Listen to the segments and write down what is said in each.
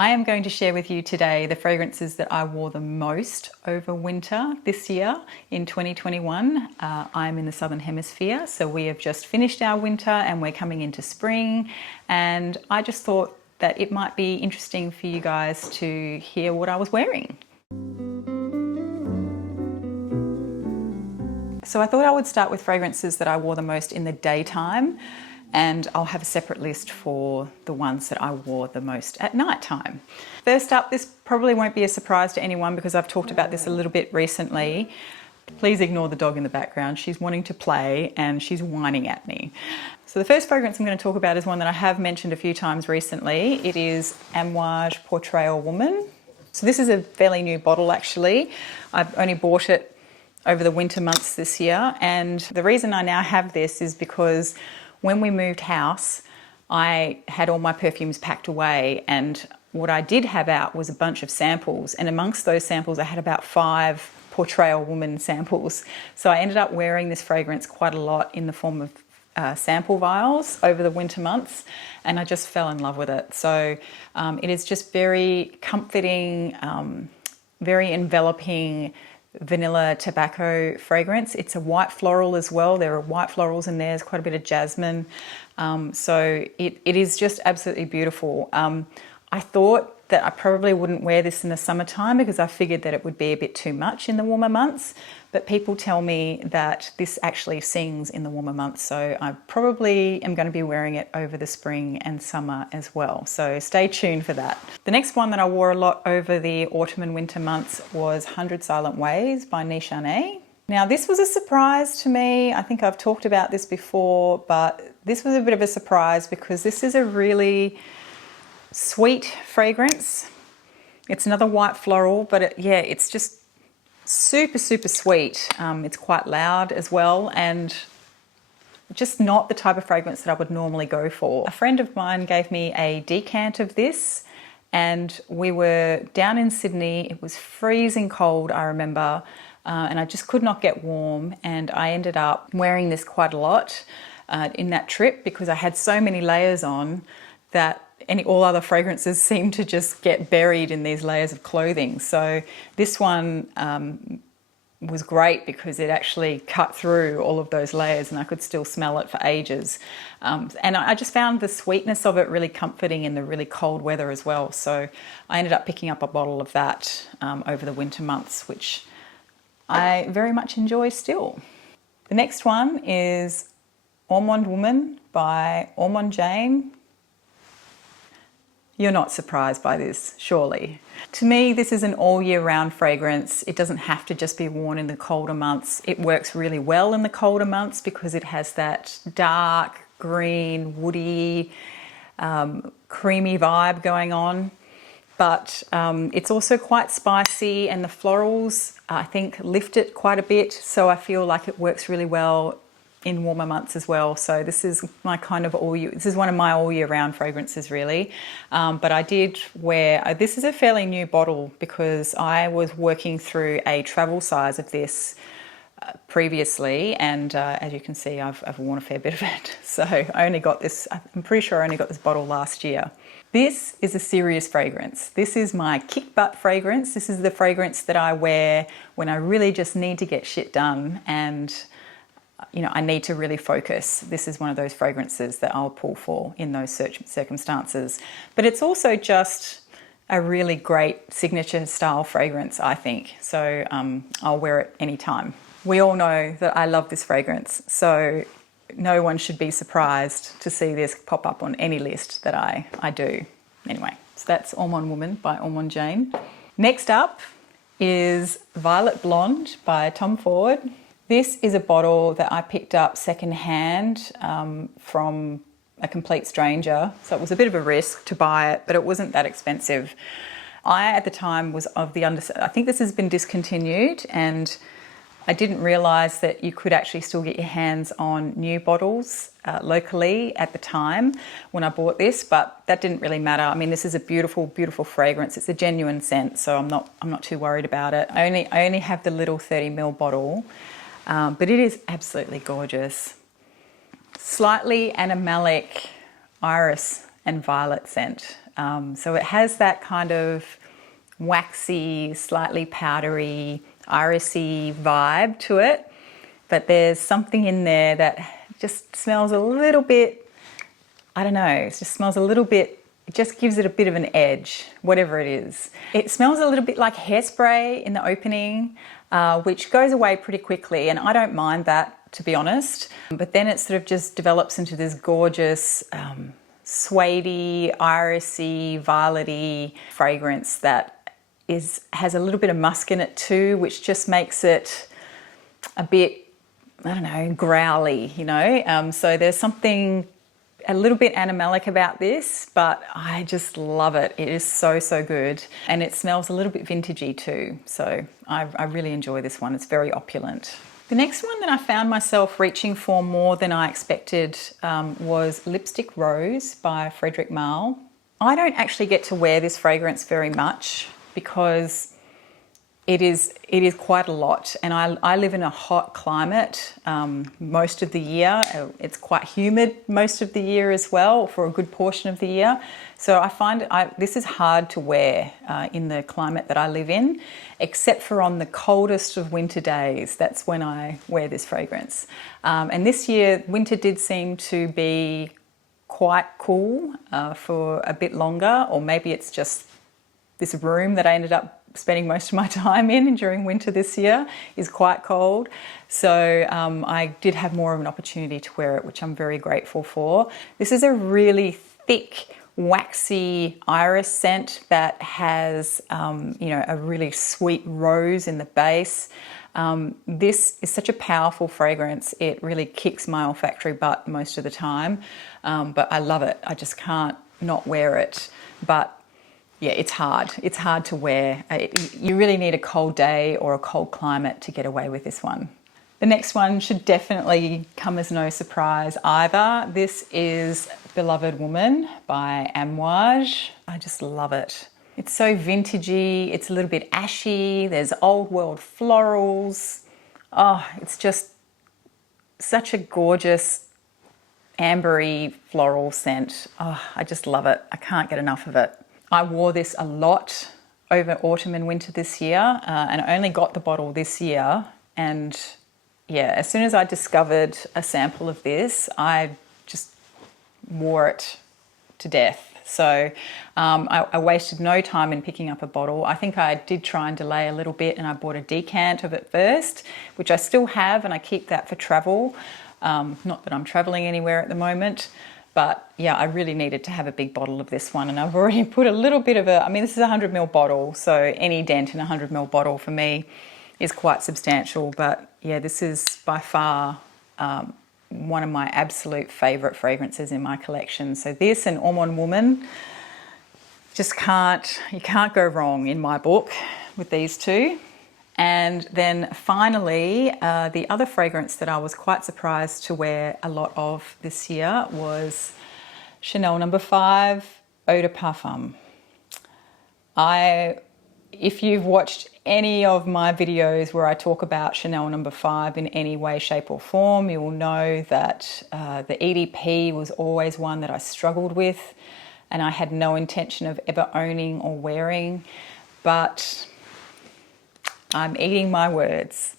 I am going to share with you today the fragrances that I wore the most over winter this year in 2021. I'm in the Southern Hemisphere, so we have just finished our winter and we're coming into spring, and I just thought that it might be interesting for you guys to hear what I was wearing. So I thought I would start with fragrances that I wore the most in the daytime, and I'll have a separate list for the ones that I wore the most at night time. First up, this probably won't be a surprise to anyone because I've talked about this a little bit recently. Please ignore the dog in the background. She's wanting to play and she's whining at me. So the first fragrance I'm going to talk about is one that I have mentioned a few times recently. It is Amouage Portrayal Woman. So this is a fairly new bottle actually. I've only bought it over the winter months this year, and the reason I now have this is because when we moved house, I had all my perfumes packed away, and what I did have out was a bunch of samples, and amongst those samples I had about 5 Portrayal Woman samples. So I ended up wearing this fragrance quite a lot in the form of sample vials over the winter months, and I just fell in love with it. So it is just very comforting, very enveloping vanilla tobacco fragrance. It's a white floral as well. There are white florals in there. There's quite a bit of jasmine. So it is just absolutely beautiful. I thought that I probably wouldn't wear this in the summertime because I figured that it would be a bit too much in the warmer months, but people tell me that this actually sings in the warmer months, so I probably am going to be wearing it over the spring and summer as well, so stay tuned for that. The next one that I wore a lot over the autumn and winter months was 100 Silent Ways by Nichane. Now this was a surprise to me. I think I've talked about this before, but this was a bit of a surprise because this is a really sweet fragrance. It's another white floral, but it's just super sweet. It's quite loud as well, and just not the type of fragrance that I would normally go for. A friend of mine gave me a decant of this, and we were down in Sydney. It was freezing cold, I remember, and I just could not get warm, and I ended up wearing this quite a lot in that trip because I had so many layers on that all other fragrances seem to just get buried in these layers of clothing. So this one was great because it actually cut through all of those layers and I could still smell it for ages. And I just found the sweetness of it really comforting in the really cold weather as well. So I ended up picking up a bottle of that over the winter months, which I very much enjoy still. The next one is Almond Woman by Almond Jane. You're not surprised by this, surely. To me, this is an all year round fragrance. It doesn't have to just be worn in the colder months. It works really well in the colder months because it has that dark, green, woody, creamy vibe going on. But it's also quite spicy, and the florals, I think, lift it quite a bit. So I feel like it works really well in warmer months as well. So this is my kind of this is one of my all year round fragrances really. But I did wear, this is a fairly new bottle because I was working through a travel size of this previously, and as you can see I've worn a fair bit of it. So I only got this, I'm pretty sure I only got this bottle last year. This is a serious fragrance. This is my kick butt fragrance. This is the fragrance that I wear when I really just need to get shit done and I need to really focus. This is one of those fragrances that I'll pull for in those circumstances. But it's also just a really great signature style fragrance, I think. So I'll wear it anytime. We all know that I love this fragrance, so no one should be surprised to see this pop up on any list that I do. Anyway, so that's Almond Woman by Almond Jane. Next up is Violet Blonde by Tom Ford. This is a bottle that I picked up secondhand from a complete stranger. So it was a bit of a risk to buy it, but it wasn't that expensive. I, at the time, was of the I think this has been discontinued, and I didn't realise that you could actually still get your hands on new bottles locally at the time when I bought this, but that didn't really matter. I mean, this is a beautiful fragrance. It's a genuine scent, so I'm not too worried about it. I only have the little 30ml bottle. But it is absolutely gorgeous. Slightly animalic iris and violet scent. So it has that kind of waxy, slightly powdery, irisy vibe to it, but there's something in there that just smells a little bit, I don't know, it just smells a little bit, it just gives it a bit of an edge, whatever it is. It smells a little bit like hairspray in the opening, which goes away pretty quickly, and I don't mind that, to be honest. But then it sort of just develops into this gorgeous, suede-y, irisy, violet-y fragrance that has a little bit of musk in it too, which just makes it a bit, I don't know, growly, you know. So there's something a little bit animalic about this, but I just love it. It is so, so good. And it smells a little bit vintagey too. So I really enjoy this one. It's very opulent. The next one that I found myself reaching for more than I expected was Lipstick Rose by Frederic Malle. I don't actually get to wear this fragrance very much because it is quite a lot, and I live in a hot climate most of the year. It's quite humid most of the year as well, for a good portion of the year. So I find this is hard to wear in the climate that I live in, except for on the coldest of winter days. That's when I wear this fragrance. And this year, winter did seem to be quite cool for a bit longer, or maybe it's just this room that I ended up spending most of my time in during winter this year is quite cold. So I did have more of an opportunity to wear it, which I'm very grateful for. This is a really thick, waxy iris scent that has, you know, a really sweet rose in the base. This is such a powerful fragrance. It really kicks my olfactory butt most of the time, but I love it. I just can't not wear it. But yeah, it's hard. It's hard to wear. You really need a cold day or a cold climate to get away with this one. The next one should definitely come as no surprise either. This is Beloved Woman by Amouage. I just love it. It's so vintagey. It's a little bit ashy. There's old world florals. Oh, it's just such a gorgeous ambery floral scent. Oh, I just love it. I can't get enough of it. I wore this a lot over autumn and winter this year, and I only got the bottle this year. And yeah, as soon as I discovered a sample of this, I just wore it to death. So I wasted no time in picking up a bottle. I think I did try and delay a little bit, and I bought a decant of it first, which I still have, and I keep that for travel. Not that I'm traveling anywhere at the moment. But yeah, I really needed to have a big bottle of this one, and I've already put a little bit of this is a 100ml bottle, so any dent in a 100ml bottle for me is quite substantial. But yeah, this is by far one of my absolute favourite fragrances in my collection. So this and Hormone Woman, you can't go wrong in my book with these two. And then finally, the other fragrance that I was quite surprised to wear a lot of this year was Chanel No. 5 Eau de Parfum. If you've watched any of my videos where I talk about Chanel No. 5 in any way, shape or form, you will know that the EDP was always one that I struggled with, and I had no intention of ever owning or wearing, but I'm eating my words.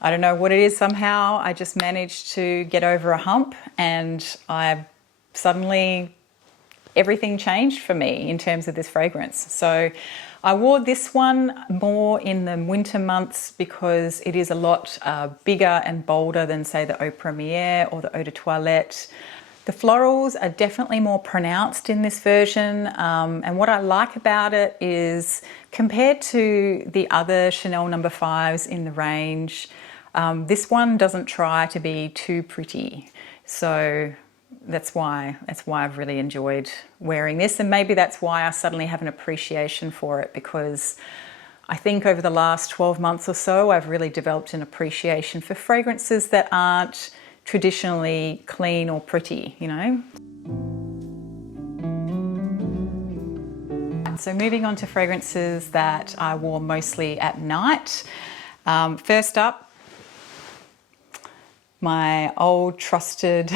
I don't know what it is. Somehow I just managed to get over a hump, and everything changed for me in terms of this fragrance. So I wore this one more in the winter months because it is a lot bigger and bolder than, say, the Eau Premiere or the Eau de Toilette. The florals are definitely more pronounced in this version, and what I like about it is, compared to the other Chanel No. 5s in the range, this one doesn't try to be too pretty. So that's why I've really enjoyed wearing this, and maybe that's why I suddenly have an appreciation for it, because I think over the last 12 months or so I've really developed an appreciation for fragrances that aren't traditionally clean or pretty, you know. So moving on to fragrances that I wore mostly at night. First up, my old trusted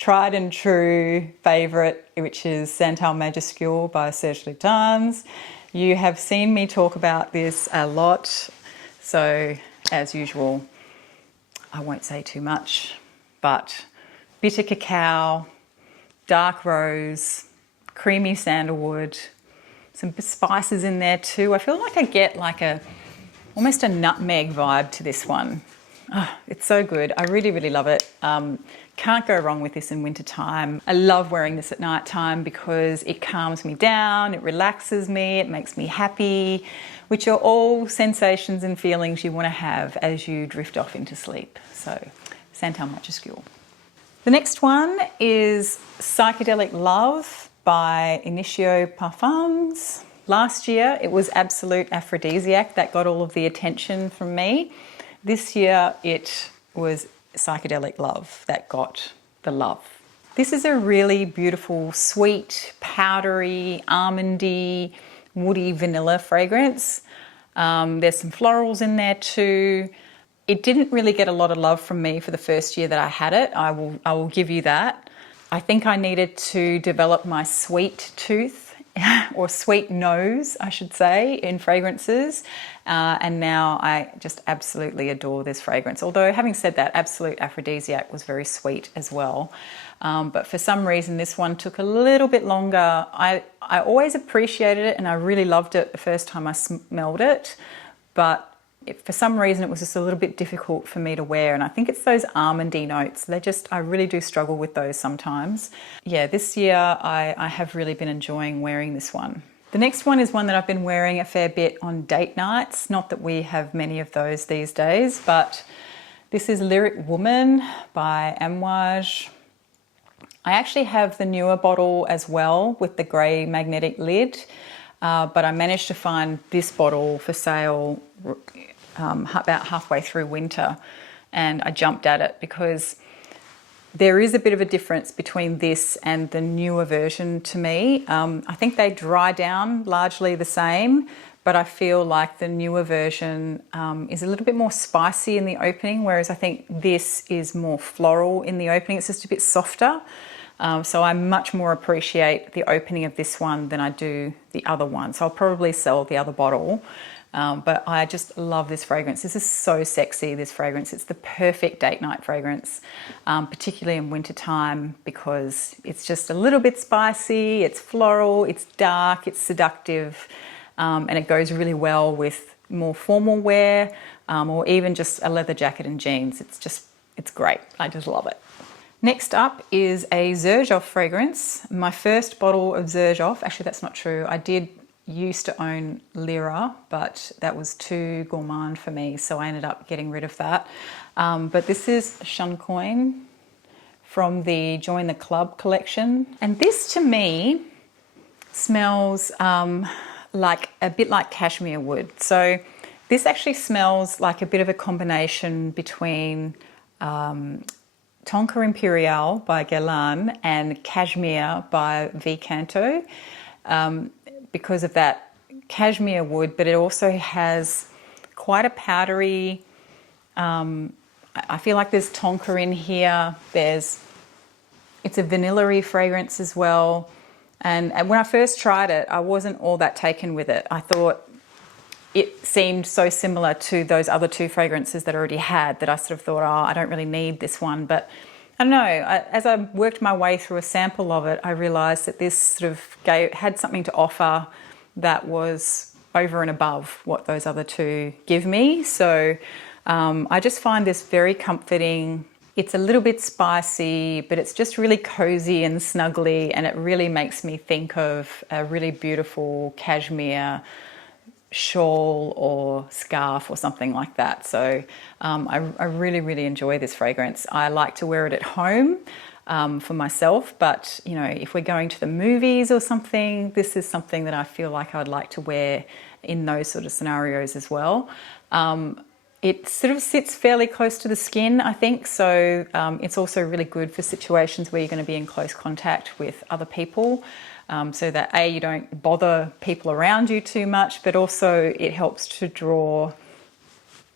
tried and true favourite, which is Santal Majuscule by Serge Lutens. You have seen me talk about this a lot, so as usual, I won't say too much, but bitter cacao, dark rose, creamy sandalwood, some spices in there too. I feel like I get like almost a nutmeg vibe to this one. Oh, it's so good. I really, really love it. Can't go wrong with this in winter time. I love wearing this at night time because it calms me down, it relaxes me, it makes me happy, which are all sensations and feelings you want to have as you drift off into sleep. So, Santal Majuscule. The next one is Psychedelic Love by Initio Parfums. Last year it was Absolute Aphrodisiac that got all of the attention from me. This year it was Psychedelic Love that got the love. This is a really beautiful, sweet, powdery, almondy, woody vanilla fragrance. There's some florals in there too. It didn't really get a lot of love from me for the first year that I had it. I will give you that. I think I needed to develop my sweet tooth or sweet nose, I should say, in fragrances. And now I just absolutely adore this fragrance. Although having said that, Absolute Aphrodisiac was very sweet as well. But for some reason, this one took a little bit longer. I always appreciated it and I really loved it the first time I smelled it. But for some reason, it was just a little bit difficult for me to wear. And I think it's those almondy notes. I really do struggle with those sometimes. Yeah, this year I have really been enjoying wearing this one. The next one is one that I've been wearing a fair bit on date nights. Not that we have many of those these days, but this is Lyric Woman by Amouage. I actually have the newer bottle as well with the grey magnetic lid, but I managed to find this bottle for sale about halfway through winter, and I jumped at it because there is a bit of a difference between this and the newer version to me. I think they dry down largely the same, but I feel like the newer version is a little bit more spicy in the opening, whereas I think this is more floral in the opening. It's just a bit softer. So I much more appreciate the opening of this one than I do the other one. So I'll probably sell the other bottle. But I just love this fragrance. This is so sexy, this fragrance. It's the perfect date night fragrance, particularly in winter time, because it's just a little bit spicy, it's floral, it's dark, it's seductive, and it goes really well with more formal wear, or even just a leather jacket and jeans. It's great. I just love it. Next up is a Xerjoff fragrance. My first bottle of Xerjoff, actually that's not true. I used to own Lyra, but that was too gourmand for me, so I ended up getting rid of that. But this is Shuncoin from the Join the Club collection. And this to me smells like a bit like cashmere wood. So this actually smells like a bit of a combination between Tonka Imperial by Guerlain and Cashmere by Vicanto. Because of that cashmere wood, but it also has quite a powdery, I feel like there's tonka in here. It's a vanilla-y fragrance as well. And when I first tried it, I wasn't all that taken with it. I thought it seemed so similar to those other two fragrances that I already had that I sort of thought, oh, I don't really need this one. But I don't know, as I worked my way through a sample of it, I realised that this sort of had something to offer that was over and above what those other two give me. So I just find this very comforting. It's a little bit spicy, but it's just really cozy and snuggly, and it really makes me think of a really beautiful cashmere shawl or scarf or something like that. So I really, really enjoy this fragrance. I like to wear it at home for myself, but you know, if we're going to the movies or something, this is something that I feel like I'd like to wear in those sort of scenarios as well. It sort of sits fairly close to the skin, I think, so it's also really good for situations where you're going to be in close contact with other people. So that A, you don't bother people around you too much, but also it helps to draw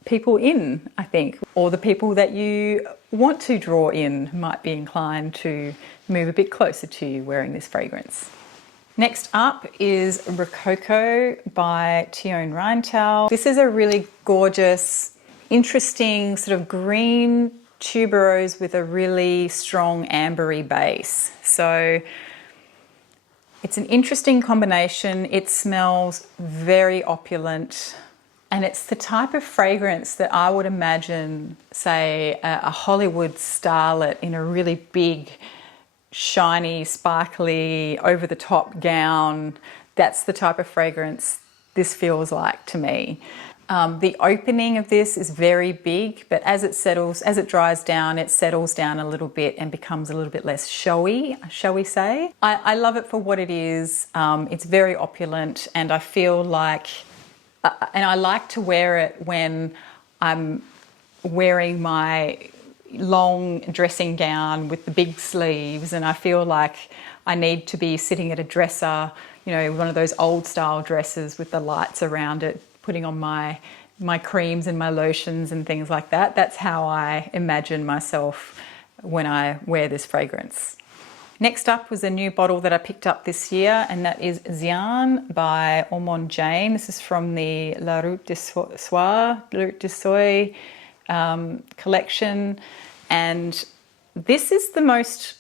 people in, I think, or the people that you want to draw in might be inclined to move a bit closer to you wearing this fragrance. Next up is Rococo by Tion Reintal. This is a really gorgeous, interesting sort of green tuberose with a really strong ambery base. So it's an interesting combination. It smells very opulent, and it's the type of fragrance that I would imagine, say, a Hollywood starlet in a really big, shiny, sparkly, over-the-top gown. That's the type of fragrance this feels like to me. The opening of this is very big, but as it dries down, it settles down a little bit and becomes a little bit less showy, shall we say. I love it for what it is. It's very opulent, and I feel like, and I like to wear it when I'm wearing my long dressing gown with the big sleeves, and I feel like I need to be sitting at a dresser, you know, one of those old style dresses with the lights around it, putting on my creams and my lotions and things like that. That's how I imagine myself when I wear this fragrance. Next up was a new bottle that I picked up this year, and that is Xian by Ormond Jane. This is from the La Route de Soie collection, and this is the most,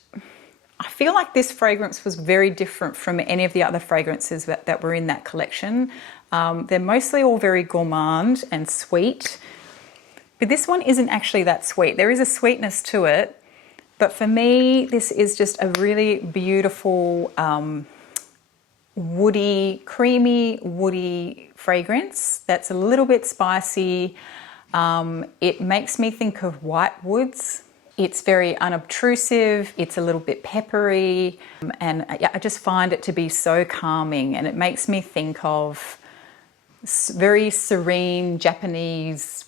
I feel like this fragrance was very different from any of the other fragrances that were in that collection. They're mostly all very gourmand and sweet, but this one isn't actually that sweet. There is a sweetness to it, but for me, this is just a really beautiful, woody, creamy, woody fragrance that's a little bit spicy. It makes me think of white woods. It's very unobtrusive, it's a little bit peppery, and I just find it to be so calming, and it makes me think of very serene Japanese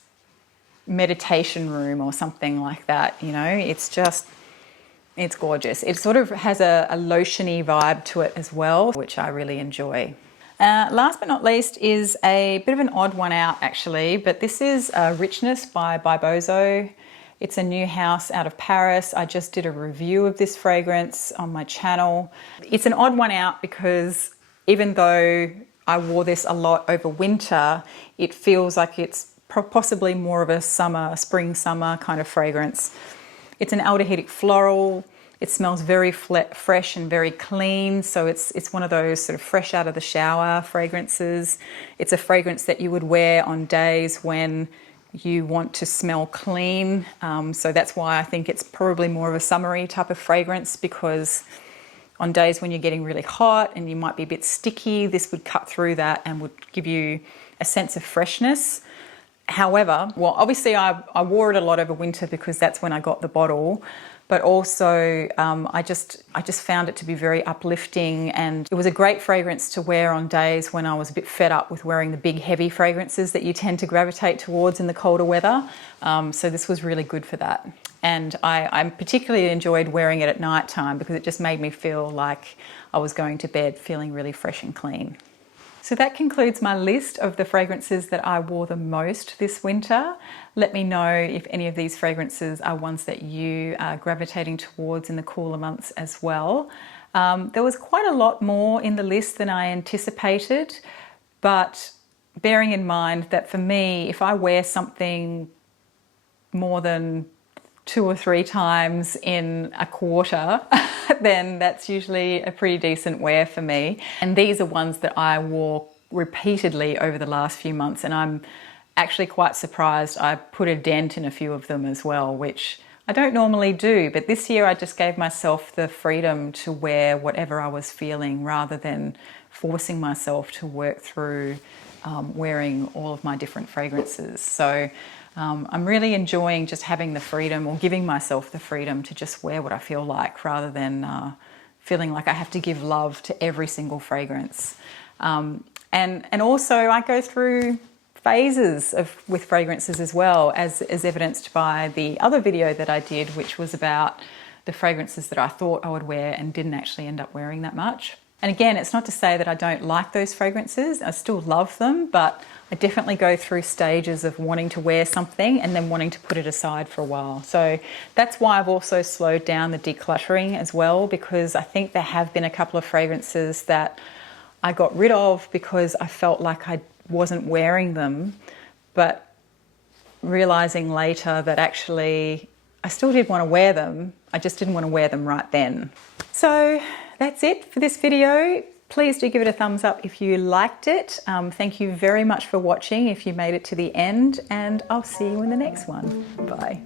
meditation room or something like that, you know. It's gorgeous. It sort of has a lotiony vibe to it as well, which I really enjoy. Last but not least is a bit of an odd one out actually, but this is Richness by Bozo. It's a new house out of Paris. I just did a review of this fragrance on my channel. It's an odd one out because even though I wore this a lot over winter, it feels like it's possibly more of a spring summer kind of fragrance. It's an aldehydic floral. It smells very fresh and very clean, so it's one of those sort of fresh out of the shower fragrances. It's a fragrance that you would wear on days when you want to smell clean, so that's why I think it's probably more of a summery type of fragrance, because on days when you're getting really hot and you might be a bit sticky, this would cut through that and would give you a sense of freshness. However, well, obviously I wore it a lot over winter because that's when I got the bottle, but also I just found it to be very uplifting, and it was a great fragrance to wear on days when I was a bit fed up with wearing the big heavy fragrances that you tend to gravitate towards in the colder weather. So this was really good for that. And I particularly enjoyed wearing it at night time because it just made me feel like I was going to bed feeling really fresh and clean. So that concludes my list of the fragrances that I wore the most this winter. Let me know if any of these fragrances are ones that you are gravitating towards in the cooler months as well. There was quite a lot more in the list than I anticipated, but bearing in mind that for me, if I wear something more than 2 or 3 times in a quarter, then that's usually a pretty decent wear for me. And these are ones that I wore repeatedly over the last few months, and I'm actually quite surprised I put a dent in a few of them as well, which I don't normally do, but this year I just gave myself the freedom to wear whatever I was feeling rather than forcing myself to work through wearing all of my different fragrances. So I'm really enjoying just having the freedom, or giving myself the freedom, to just wear what I feel like rather than feeling like I have to give love to every single fragrance. And also I go through phases with fragrances as well, as evidenced by the other video that I did, which was about the fragrances that I thought I would wear and didn't actually end up wearing that much. And again, it's not to say that I don't like those fragrances. I still love them, but I definitely go through stages of wanting to wear something and then wanting to put it aside for a while. So that's why I've also slowed down the decluttering as well, because I think there have been a couple of fragrances that I got rid of because I felt like I wasn't wearing them, but realizing later that actually I still did want to wear them, I just didn't want to wear them right then. So that's it for this video. Please do give it a thumbs up if you liked it. Thank you very much for watching if you made it to the end, and I'll see you in the next one. Bye.